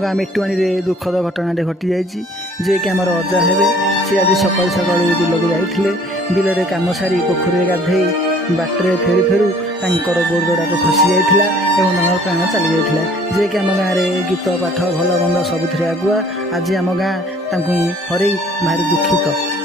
गाँ मेटुआणी दुखद घटनाटे घटी जाइए जे कि आमर अजा हे सी आज सकाल सकाल बिल को जाते बिल कम सारी पोखरी गाधे बाटर फेरू फेरू गोड़ जोड़ाक खसी जाता और प्राण चली जाता जे कि आम गाँव में गीत पाठ भल मंद सबुथ आगुआ आज आम गाँ हर भारी दुखित।